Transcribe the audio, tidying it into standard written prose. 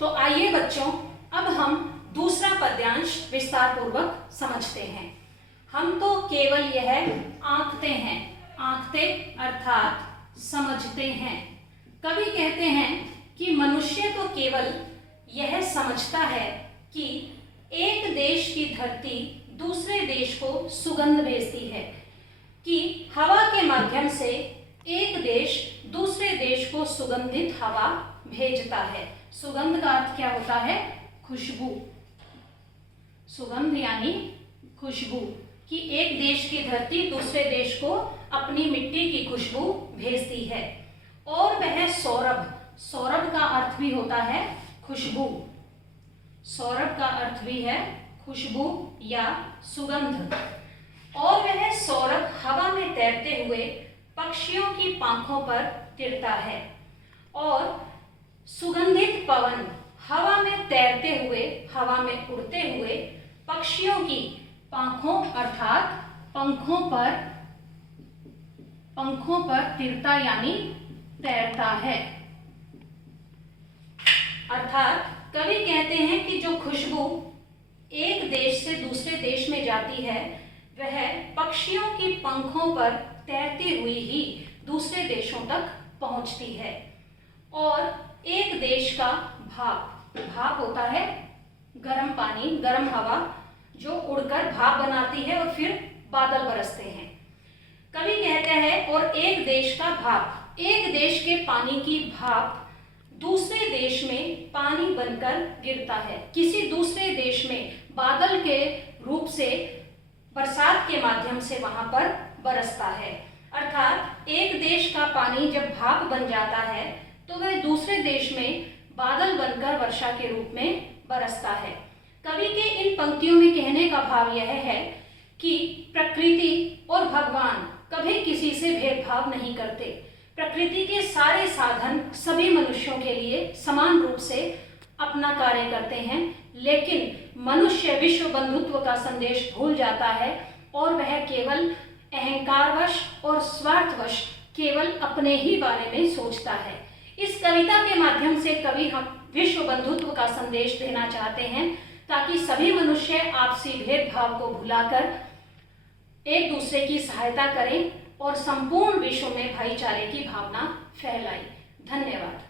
तो आइए बच्चों, अब हम दूसरा पद्यांश विस्तार पूर्वक समझते हैं। हम तो केवल यह आंकते हैं, आंकते अर्थात समझते हैं। कवि कहते हैं कि मनुष्य तो केवल यह समझता है कि एक देश की धरती दूसरे देश को सुगंध भेजती है, कि हवा के माध्यम से एक देश दूसरे देश को सुगंधित हवा भेजता है। सुगंध का अर्थ क्या होता है? खुशबू। सुगंध यानी खुशबू, कि एक देश की धरती दूसरे देश को अपनी मिट्टी की खुशबू भेजती है। और वह सौरभ, सौरभ का अर्थ भी होता है खुशबू। सौरभ का अर्थ भी है खुशबू या सुगंध। और वह सौरभ हवा में तैरते हुए पक्षियों की पांखों पर गिरता है। और सुगंधित पवन हवा में तैरते हुए, हवा में उड़ते हुए पक्षियों की पांखों अर्थात पंखों पर तिरता यानी तैरता है। अर्थात कवि कहते हैं कि जो खुशबू एक देश से दूसरे देश में जाती है, वह पक्षियों की पंखों पर तैरती हुई ही दूसरे देशों तक पहुंचती है। और एक देश का भाप, भाप होता है गर्म पानी, गर्म हवा जो उड़कर भाप बनाती है और फिर बादल बरसते हैं। कवि कहते हैं और एक देश का भाप, एक देश के पानी की भाप दूसरे देश में पानी बनकर गिरता है, किसी दूसरे देश में बादल के रूप से बरसात के माध्यम से वहां पर बरसता है। अर्थात एक देश का पानी जब भाप बन जाता है तो वह दूसरे देश में बादल बनकर वर्षा के रूप में बरसता है। कवि के इन पंक्तियों में कहने का भाव यह है कि प्रकृति और भगवान कभी किसी से भेदभाव नहीं करते। प्रकृति के सारे साधन सभी मनुष्यों के लिए समान रूप से अपना कार्य करते हैं, लेकिन मनुष्य विश्व बंधुत्व का संदेश भूल जाता है और वह केवल अहंकारवश और स्वार्थवश केवल अपने ही बारे में सोचता है। इस कविता के माध्यम से कवि हम विश्व बंधुत्व का संदेश देना चाहते हैं, ताकि सभी मनुष्य आपसी भेदभाव को भुलाकर एक दूसरे की सहायता करें और संपूर्ण विश्व में भाईचारे की भावना फैलाएं। धन्यवाद।